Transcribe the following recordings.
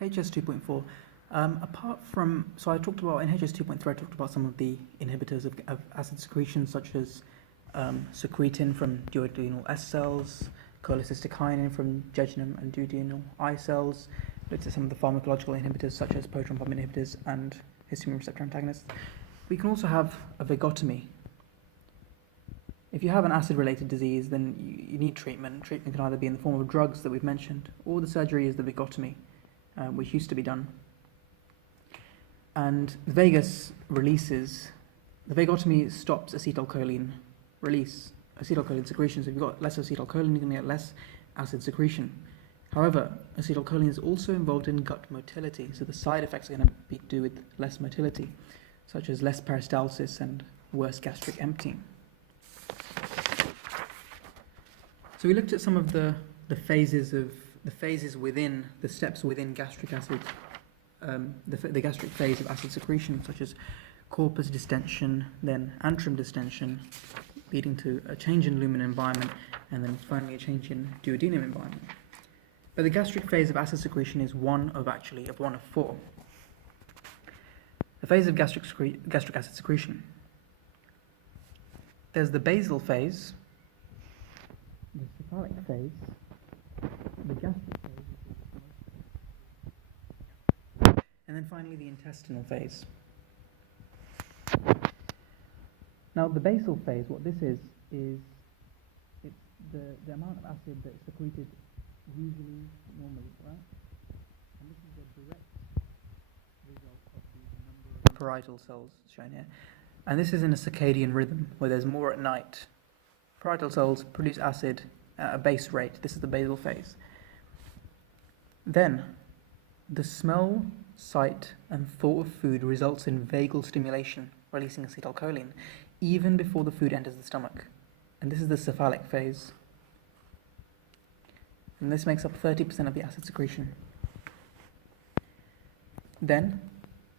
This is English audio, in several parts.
HS 2.4. Apart from, so I talked about, in HS 2.3, I talked about some of the inhibitors of acid secretion, such as secretin from duodenal S cells, cholecystokinin from jejunum and duodenal I cells. Looked at some of the pharmacological inhibitors, such as proton pump inhibitors and histamine receptor antagonists. We can also have a vagotomy. If you have an acid-related disease, then you need treatment. Treatment can either be in the form of drugs that we've mentioned, or the surgery is the vagotomy, which used to be done. And the vagus releases, the vagotomy stops acetylcholine release, acetylcholine secretion. So if you've got less acetylcholine, you're going to get less acid secretion. However, acetylcholine is also involved in gut motility, so the side effects are going to be to do with less motility, such as less peristalsis and worse gastric emptying. So we looked at some of the phases within, the steps within gastric acid, the gastric phase of acid secretion, such as corpus distension, then antrum distension, leading to a change in lumen environment, and then finally a change in duodenum environment. But the gastric phase of acid secretion is one of four. The phase of gastric acid secretion. There's the basal phase, the cephalic phase, the gastric phase, and then finally the intestinal phase. Now the basal phase, what this is it's the amount of acid that's secreted usually, normally, right? And this is a direct result of the number of parietal cells shown here. And this is in a circadian rhythm, where there's more at night. Parietal cells produce acid at a base rate. This is the basal phase. Then, the smell, sight, and thought of food results in vagal stimulation, releasing acetylcholine, even before the food enters the stomach. And this is the cephalic phase. And this makes up 30% of the acid secretion. Then,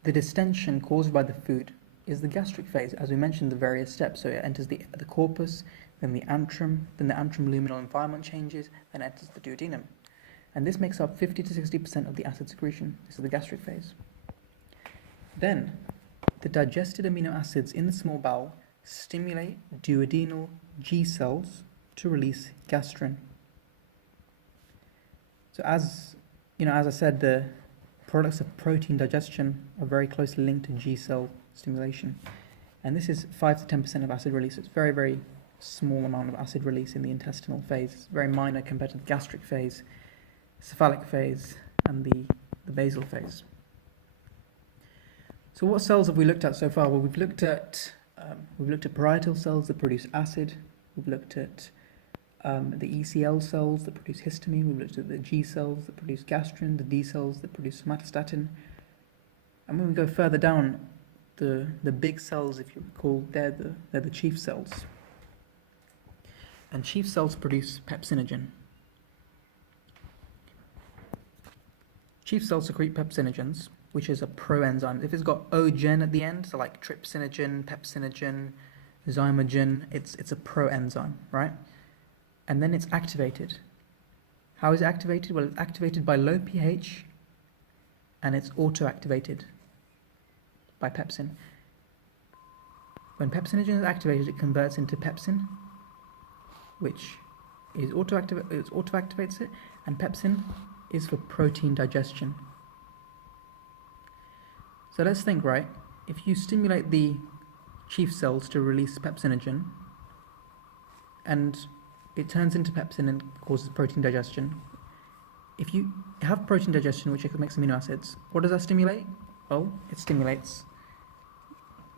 the distension caused by the food is the gastric phase, as we mentioned the various steps. So it enters the corpus, then the antrum luminal environment changes, then enters the duodenum. And this makes up 50 to 60% of the acid secretion. This is the gastric phase. Then, the digested amino acids in the small bowel stimulate duodenal G cells to release gastrin. So as I said, the products of protein digestion are very closely linked to G cell stimulation. And this is 5 to 10% of acid release. It's very, very small amount of acid release in the intestinal phase. It's very minor compared to the gastric phase, cephalic phase, and the basal phase. So what cells have we looked at so far? Well, we've looked at parietal cells that produce acid. We've looked at the ECL cells that produce histamine. We've looked at the G cells that produce gastrin, the D cells that produce somatostatin. And when we go further down, the big cells, if you recall, they're the chief cells. And chief cells produce pepsinogen. Chief cells secrete pepsinogens, which is a proenzyme. If it's got O-gen at the end, so like trypsinogen, pepsinogen, zymogen, it's a proenzyme, right? And then it's activated. How is it activated? Well, it's activated by low pH, and it's auto-activated by pepsin. When pepsinogen is activated, it converts into pepsin, which is auto-activates it, and pepsin is for protein digestion. So let's think, right? If you stimulate the chief cells to release pepsinogen, and it turns into pepsin and causes protein digestion. If you have protein digestion, which makes amino acids, what does that stimulate? Well, it stimulates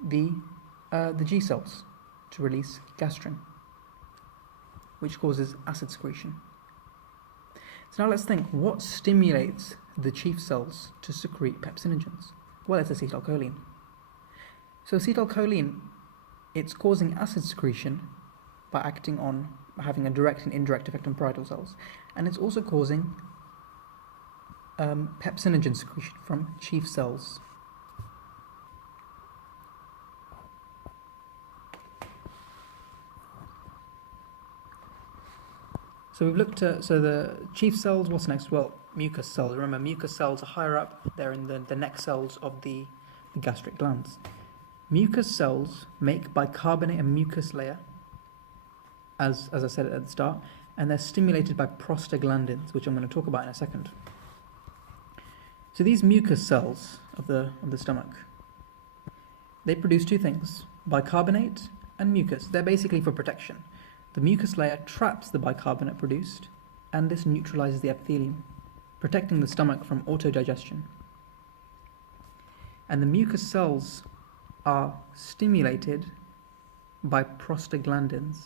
the G cells to release gastrin, which causes acid secretion. So now let's think, what stimulates the chief cells to secrete pepsinogens? Well, it's acetylcholine. So acetylcholine, it's causing acid secretion by having a direct and indirect effect on parietal cells. And it's also causing pepsinogen secretion from chief cells. So we've looked at, the chief cells, what's next? Well, mucus cells. Remember, mucus cells are higher up, they're in the neck cells of the gastric glands. Mucus cells make bicarbonate and mucus layer, as I said at the start, and they're stimulated by prostaglandins, which I'm going to talk about in a second. So these mucus cells of the stomach, they produce two things, bicarbonate and mucus. They're basically for protection. The mucus layer traps the bicarbonate produced, and this neutralizes the epithelium, protecting the stomach from autodigestion. And the mucus cells are stimulated by prostaglandins.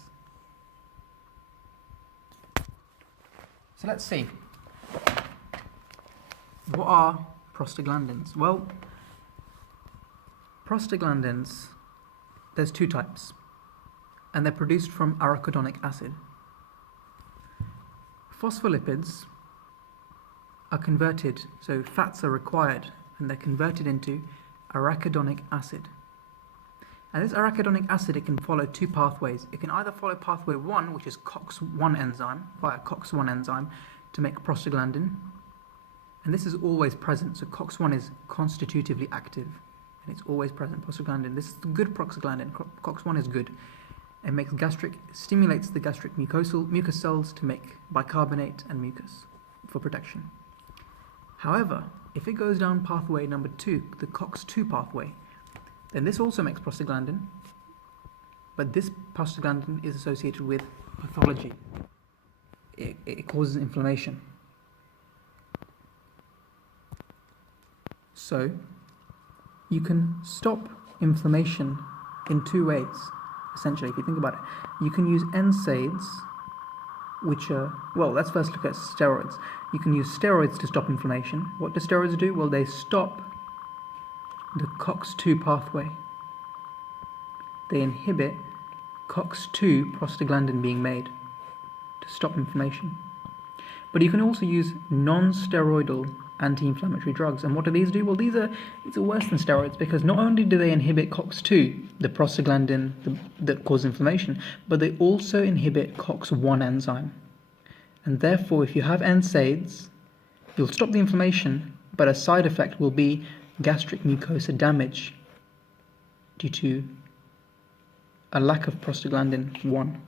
So let's see. What are prostaglandins? Well, prostaglandins, there's two types, and they're produced from arachidonic acid. Phospholipids are converted, so fats are required, and they're converted into arachidonic acid. And this arachidonic acid, it can follow two pathways. It can either follow pathway 1, which is COX-1 enzyme, via COX-1 enzyme, to make prostaglandin. And this is always present, so COX-1 is constitutively active, and it's always present, prostaglandin. This is the good prostaglandin. COX-1 is good. It stimulates the gastric mucus cells to make bicarbonate and mucus for protection. However, if it goes down pathway number 2, the COX-2 pathway, then this also makes prostaglandin, but this prostaglandin is associated with pathology. It causes inflammation. So, you can stop inflammation in two ways, essentially, if you think about it. You can use NSAIDs, which are, well, let's first look at steroids. You can use steroids to stop inflammation. What do steroids do? Well, they stop the COX-2 pathway. They inhibit COX-2 prostaglandin being made to stop inflammation. But you can also use non-steroidal anti-inflammatory drugs. And what do these do? Well, these are worse than steroids, because not only do they inhibit COX-2, the prostaglandin that causes inflammation, but they also inhibit COX-1 enzyme. And therefore, if you have NSAIDs, you'll stop the inflammation, but a side effect will be gastric mucosa damage due to a lack of prostaglandin 1.